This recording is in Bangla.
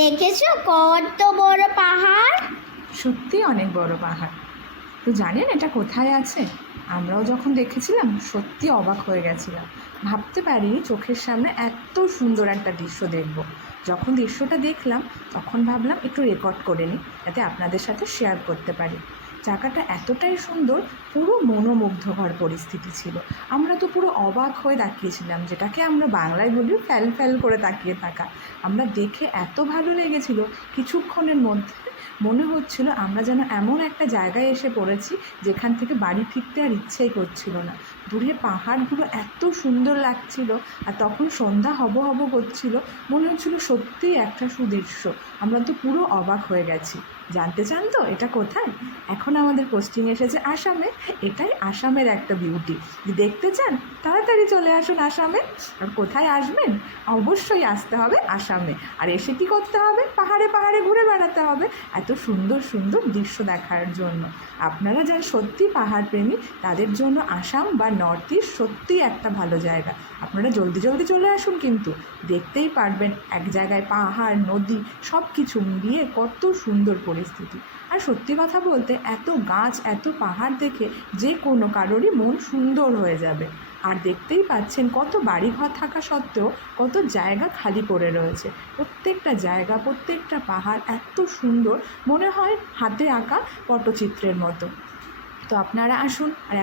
দেখেছো কত বড় পাহাড়? সত্যি অনেক বড় পাহাড়। তো জানেন এটা কোথায় আছে? আমরাও যখন দেখেছিলাম সত্যি অবাক হয়ে গেছিলাম। ভাবতে পারিনি চোখের সামনে এত সুন্দর একটা দৃশ্য দেখব। যখন দৃশ্যটা দেখলাম তখন ভাবলাম একটু রেকর্ড করে নিই, যাতে আপনাদের সাথে শেয়ার করতে পারি। জায়গাটা এতটাই সুন্দর, পুরো মনোমুগ্ধকর পরিস্থিতি ছিল। আমরা তো পুরো অবাক হয়ে তাকিয়েছিলাম, যেটাকে আমরা বাংলায় বলি ফ্যাল ফ্যাল করে তাকিয়ে থাকা। আমরা দেখে এত ভালো লেগেছিল, কিছুক্ষণের মধ্যে মনে হচ্ছিল আমরা যেন এমন একটা জায়গায় এসে পড়েছি যেখান থেকে বাড়ি ফিরতে আর ইচ্ছেই করছিল না। দূরে পাহাড়গুলো এত সুন্দর লাগছিল, আর তখন সন্ধ্যা হব হব করছিল। মনে হচ্ছিল সত্যিই একটা সুদৃশ্য। আমরা তো পুরো অবাক হয়ে গেছি। জানতে চান তো এটা কোথায়? এখন আমাদের পোস্টিং এসেছে আসামে। এটাই আসামের একটা বিউটি। দেখতে চান? তাড়াতাড়ি চলে আসুন আসামে। আর কোথায় আসবেন? অবশ্যই আসতে হবে আসামে। আর এসে কী করতে হবে? পাহাড়ে পাহাড়ে ঘুরে বেড়াতে হবে এত সুন্দর সুন্দর দৃশ্য দেখার জন্য। আপনারা যারা সত্যি পাহাড় প্রেমী, তাদের জন্য আসাম বা নর্থ ইস্ট সত্যিই একটা ভালো জায়গা। আপনারা জলদি জলদি চলে আসুন, কিন্তু দেখতেই পারবেন এক জায়গায় পাহাড় নদী সব কিছু মিলিয়ে কত সুন্দর পরিস্থিতি। আর সত্যি কথা বলতে এত গাছ এত পাহাড় দেখে যে কোনো কারোরই মন সুন্দর হয়ে যাবে। আর দেখতেই পাচ্ছেন কত বাড়িঘর থাকা সত্ত্বেও কত জায়গা খালি পড়ে রয়েছে। প্রত্যেকটা জায়গা প্রত্যেকটা পাহাড় এত সুন্দর, মনে হয় হাতে আঁকা পটচিত্রের মতো। তো আপনারা আসুন। আর